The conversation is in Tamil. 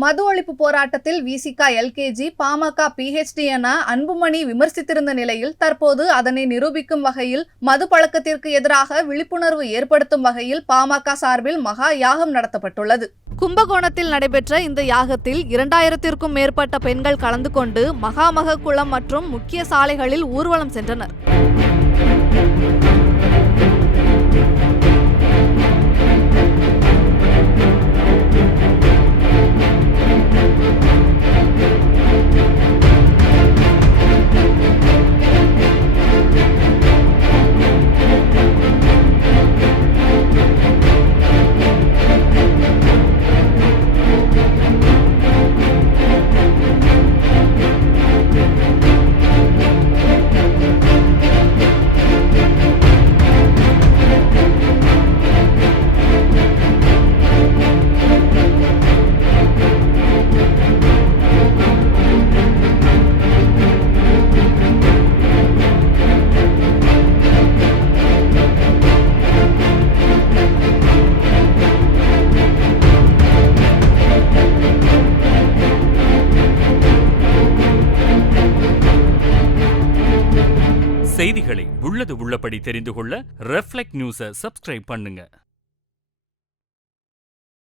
மது ஒழிப்பு போராட்டத்தில் விசிக எல்கேஜி, பாமக PhD என அன்புமணி விமர்சித்திருந்த நிலையில் தற்போது அதனை நிரூபிக்கும் வகையில் மது பழக்கத்திற்கு எதிராக விழிப்புணர்வு ஏற்படுத்தும் வகையில் பாமக சார்பில் மகா யாகம் நடத்தப்பட்டுள்ளது. கும்பகோணத்தில் நடைபெற்ற இந்த யாகத்தில் 2000த்திற்கும் மேற்பட்ட பெண்கள் கலந்து கொண்டு மகாமக குளம் மற்றும் முக்கிய சாலைகளில் ஊர்வலம் சென்றனர். செய்திகளை உள்ளது உள்ளபடி தெரிந்து கொள்ள ரெஃப்ளெக்ட் நியூஸை சப்ஸ்கிரைப் பண்ணுங்க.